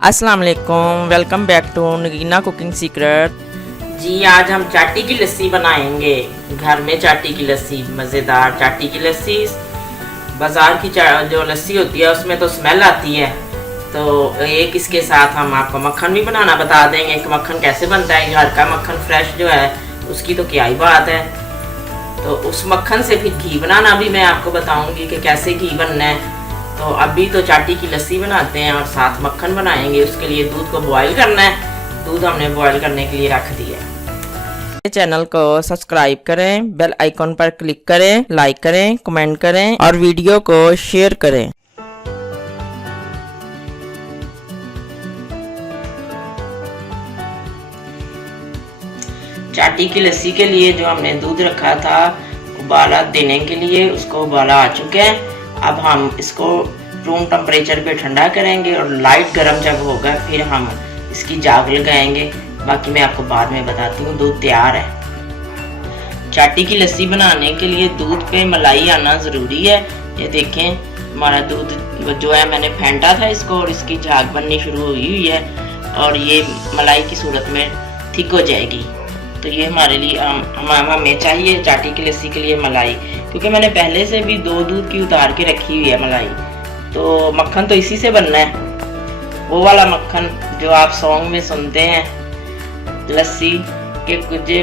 अस्सलाम वालेकुम, welcome back to Nagina cooking secret. जी आज हम चाटी की लस्सी बनाएंगे। घर में चाटी की लस्सी, मज़ेदार चाटी की लस्सी। बाज़ार की जो लस्सी होती है उसमें तो स्मेल आती है, तो एक इसके साथ हम आपको मक्खन भी बनाना बता देंगे कि मक्खन कैसे बनता है। घर का मक्खन फ्रेश जो है उसकी तो क्या ही बात है। तो उस मक्खन से फिर घी बनाना भी मैं आपको बताऊंगी कि कैसे घी बनना है। तो अभी तो चाटी की लस्सी बनाते हैं और साथ मक्खन बनाएंगे। उसके लिए दूध को बॉईल करना है। दूध हमने बॉईल करने के लिए रख दिया है। चैनल को सब्सक्राइब करें, बेल आइकॉन पर क्लिक करें, लाइक करें, कमेंट करें और वीडियो को शेयर करें। चाटी की लस्सी के लिए जो हमने दूध रखा था उबाला देने के लिए, उसको उबाला आ चुका है। अब हम इसको रूम टेम्परेचर पे ठंडा करेंगे और लाइट गर्म जब होगा फिर हम इसकी जाग लगाएंगे। बाकी मैं आपको बाद में बताती हूँ। दूध तैयार है। चाटी की लस्सी बनाने के लिए दूध पे मलाई आना ज़रूरी है। ये देखें हमारा दूध जो है मैंने फेंटा था इसको और इसकी झाग बननी शुरू हुई है और ये मलाई की सूरत में थिक हो जाएगी। तो ये हमारे लिए हमें चाहिए चाटी की लस्सी के लिए मलाई, क्योंकि मैंने पहले से भी 2 दूध की उतार के रखी हुई है मलाई। तो मक्खन तो इसी से बनना है, वो वाला मक्खन जो आप सॉन्ग में सुनते हैं, लस्सी के कुजे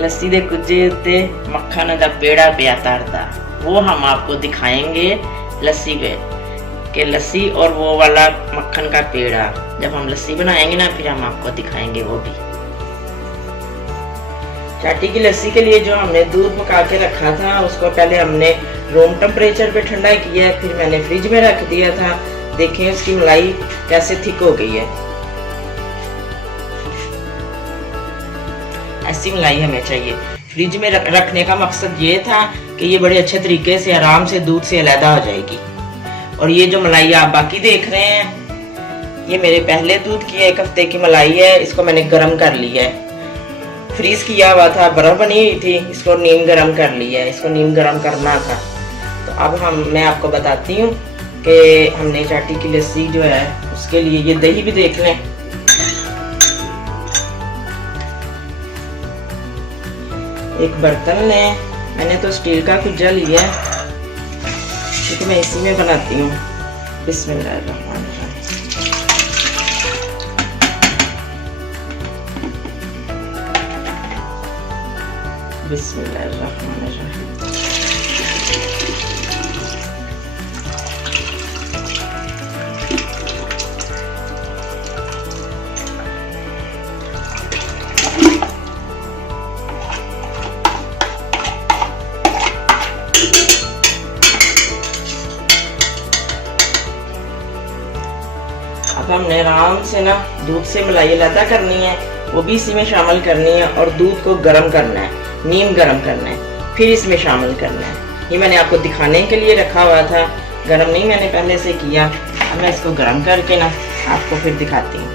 लस्सी दे कुजे उत्ते मक्खन दा पेड़ा पिया तरदा। वो हम आपको दिखाएंगे लस्सी पे कि लस्सी और वो वाला मक्खन का पेड़ा जब हम लस्सी बनाएंगे ना फिर हम आपको दिखाएंगे वो भी। चाटी की लस्सी के लिए जो हमने दूध पका के रखा था उसको पहले हमने रूम टेम्परेचर पे ठंडा किया, फिर मैंने फ्रिज में रख दिया था। देखें उसकी मलाई कैसे थिक हो गई है। ऐसी मलाई हमें चाहिए। फ्रिज में रखने का मकसद ये था कि ये बड़े अच्छे तरीके से आराम से दूध से अलग हो जाएगी। और ये जो मलाई आप बाकी देख रहे हैं ये मेरे पहले दूध की 1 हफ्ते की मलाई है। इसको मैंने गर्म कर लिया है। फ्रीज किया हुआ था, बर्फ बनी हुई थी, इसको नीम गरम कर लिया है। इसको नीम गरम करना था। तो अब मैं आपको बताती हूँ कि हमने चाटी की लस्सी जो है उसके लिए ये दही भी देख लें। एक बर्तन लें, मैंने तो स्टील का कुज्जा लिया है क्योंकि मैं इसी में बनाती हूँ। बिस्मिल्लाह। बिस्मिल्लाहिर्रहमानिर्रहीम। अब हमने आराम से ना दूध से मलाई अलग करनी है, वो भी इसी में शामिल करनी है और दूध को गर्म करना है, नीम गरम करना है, फिर इसमें शामिल करना है। ये मैंने आपको दिखाने के लिए रखा हुआ था, गरम नहीं मैंने पहले से किया। अब मैं इसको गरम करके ना आपको फिर दिखाती हूँ।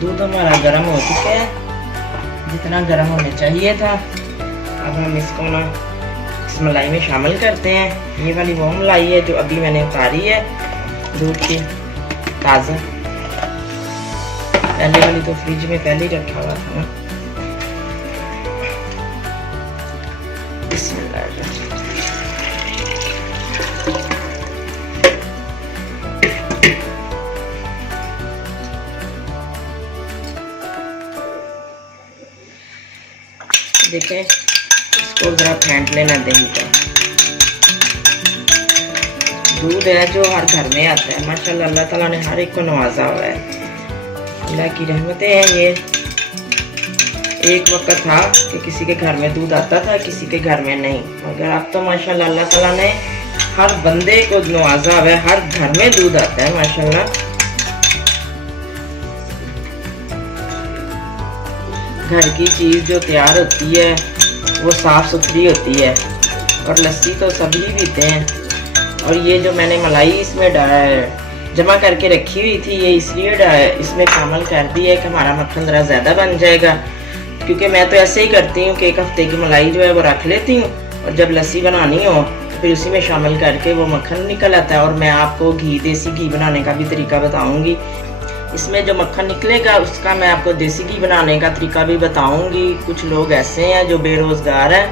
दूध हमारा गरम हो चुका है, जितना गरम होने चाहिए था। अब हम इसको ना इस मलाई में शामिल करते हैं। ये वाली वो मलाई है जो अभी मैंने उतारी है दूध की ताज़ा। पहले वाली तो फ्रिज में पहले ही रखा हुआ था ना। देखें इसको जरा फेंट लेना दही का। दूध है जो हर घर में आता है माशाल्लाह। अल्लाह ताला ने हर एक को नवाजा हुआ है, अल्लाह की रहमतें हैं। ये एक वक्त था कि किसी के घर में दूध आता था, किसी के घर में नहीं, मगर अब तो माशाल्लाह अल्लाह ताला ने हर बंदे को नवाजा हुआ है, हर घर में दूध आता है माशाल्लाह। घर की चीज़ जो तैयार होती है वो साफ़ सुथरी होती है और लस्सी तो सभी पीते हैं। और ये जो मैंने मलाई इसमें जमा करके रखी हुई थी ये इसलिए इसमें शामिल कर दी है कि हमारा मक्खन ज़रा ज़्यादा बन जाएगा। क्योंकि मैं तो ऐसे ही करती हूँ कि 1 हफ्ते की मलाई जो है वो रख लेती हूँ और जब लस्सी बनानी हो फिर उसी में शामिल करके वो मक्खन निकल आता है। और मैं आपको घी, देसी घी बनाने का भी तरीका बताऊंगी। इसमें जो मक्खन निकलेगा उसका मैं आपको देसी घी बनाने का तरीका भी बताऊंगी। कुछ लोग ऐसे हैं जो बेरोज़गार हैं,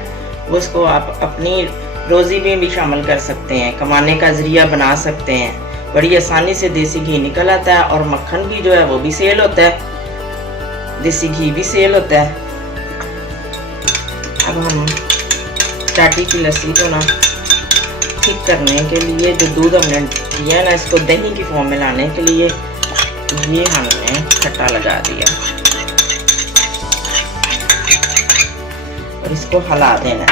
वो उसको आप अपनी रोज़ी में भी शामिल कर सकते हैं, कमाने का ज़रिया बना सकते हैं। बड़ी आसानी से देसी घी निकल आता है और मक्खन भी जो है वो भी सेल होता है, देसी घी भी सेल होता है। अब हम चाटी की लस्सी को ना ठीक करने के लिए जो दूध हमने दिया ना, इसको दही की फॉर्म में लाने के लिए ये हमने खट्टा लगा दिया और इसको हिला देना।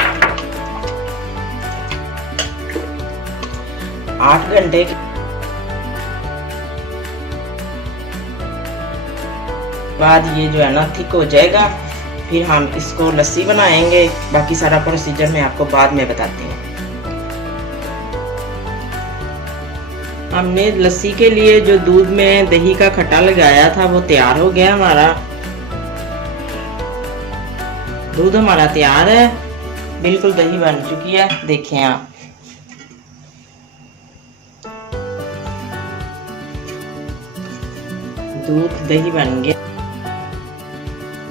8 घंटे बाद ये जो है ना थिक हो जाएगा। फिर हम इसको लस्सी बनाएंगे। बाकी सारा प्रोसीजर मैं आपको बाद में बताती हूँ। हमने लस्सी के लिए जो दूध में दही का खट्टा लगाया था वो तैयार हो गया हमारा। दूध हमारा तैयार है, बिल्कुल दही बन चुकी है, देखें आप। दूध दही बन गया।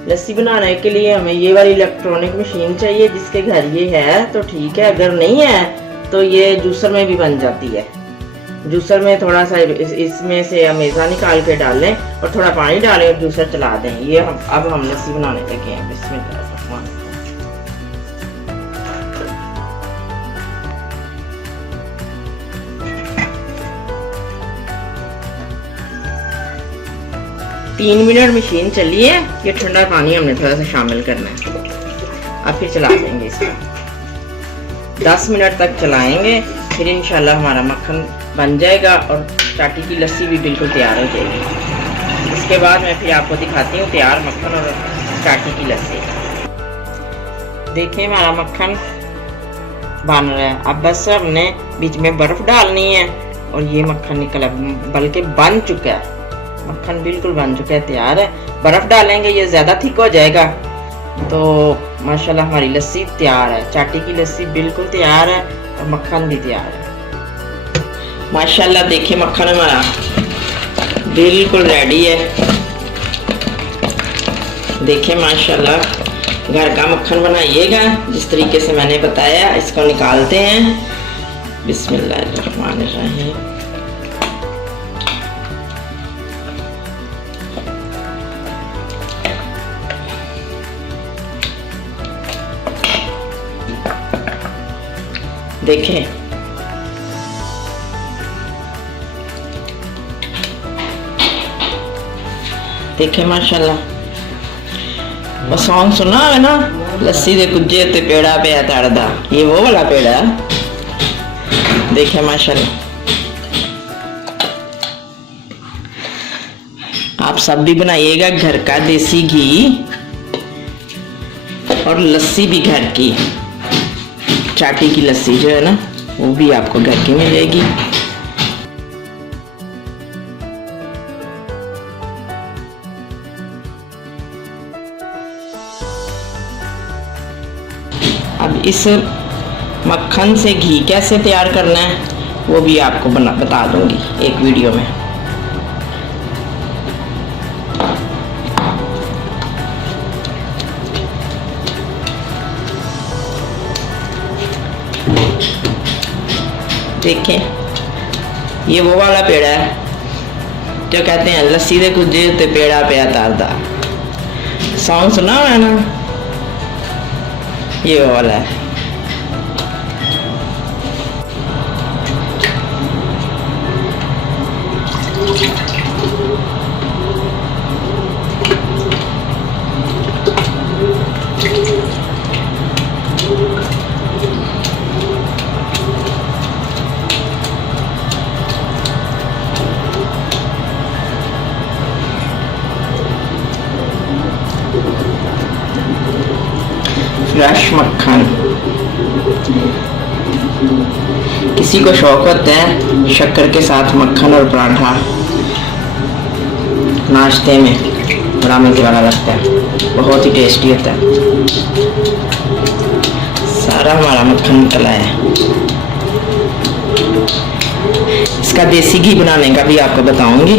लस्सी बनाने के लिए हमें ये वाली इलेक्ट्रॉनिक मशीन चाहिए। जिसके घर ये है तो ठीक है, अगर नहीं है तो ये जूसर में भी बन जाती है। जूसर में थोड़ा सा इसमें से अमेज़ा निकाल के डालें और थोड़ा पानी डालें और जूसर चला दें। ये अब हम लस्सी बनाने लगे हैं। बिस्मिल्लाह। 3 मिनट मशीन चली है। ये ठंडा पानी हमने थोड़ा सा शामिल करना है। अब फिर चला देंगे इसको। 10 मिनट तक चलाएंगे, फिर इंशाल्लाह हमारा मक्खन बन जाएगा और चाटी की लस्सी भी बिल्कुल तैयार हो जाएगी। इसके बाद मैं फिर आपको दिखाती हूँ तैयार मक्खन और चाटी की लस्सी। देखिए हमारा मक्खन बन रहा है। अब बस हमने बीच में बर्फ डालनी है और ये मक्खन निकला, बल्कि बन चुका है। मक्खन बिल्कुल बन चुका है, तैयार है। बर्फ डालेंगे ये ज़्यादा थिक हो जाएगा। तो माशाल्लाह हमारी लस्सी तैयार है। चाटी की लस्सी बिल्कुल तैयार है और मक्खन भी तैयार है। माशाल्लाह देखिए मक्खन हमारा बिल्कुल रेडी है। देखिए माशाल्लाह घर का मक्खन बनाइएगा जिस तरीके से मैंने बताया। इसको निकालते हैं। बिस्मिल्लाहिर्रहमानिर्रहीम। देखें देखें माशाल्लाह। वो सॉन्ग सुना है ना, लस्सी दे कुजे ते पेड़ा पे तड़दा, ये वो वाला पेड़ा। देखें माशाल्लाह। आप सब भी बनाइएगा घर का देसी घी और लस्सी भी घर की। चाटी की लस्सी जो है ना वो भी आपको घर की मिलेगी। अब इस मक्खन से घी कैसे तैयार करना है वो भी आपको बता दूंगी एक वीडियो में। देखें ये वो वाला पेड़ा है जो कहते हैं लस्सी दे कुजे ते पेड़ा पे तारदा। सॉन्ग सुना है ना, ये वो वाला है। फ्रेश मक्खन। किसी को शौक होता है शक्कर के साथ मक्खन और पराठा, नाश्ते में बड़ा मज़े वाला लगता है, बहुत ही टेस्टी होता है। सारा हमारा मक्खन निकला है। इसका देसी घी बनाने का भी आपको बताऊंगी।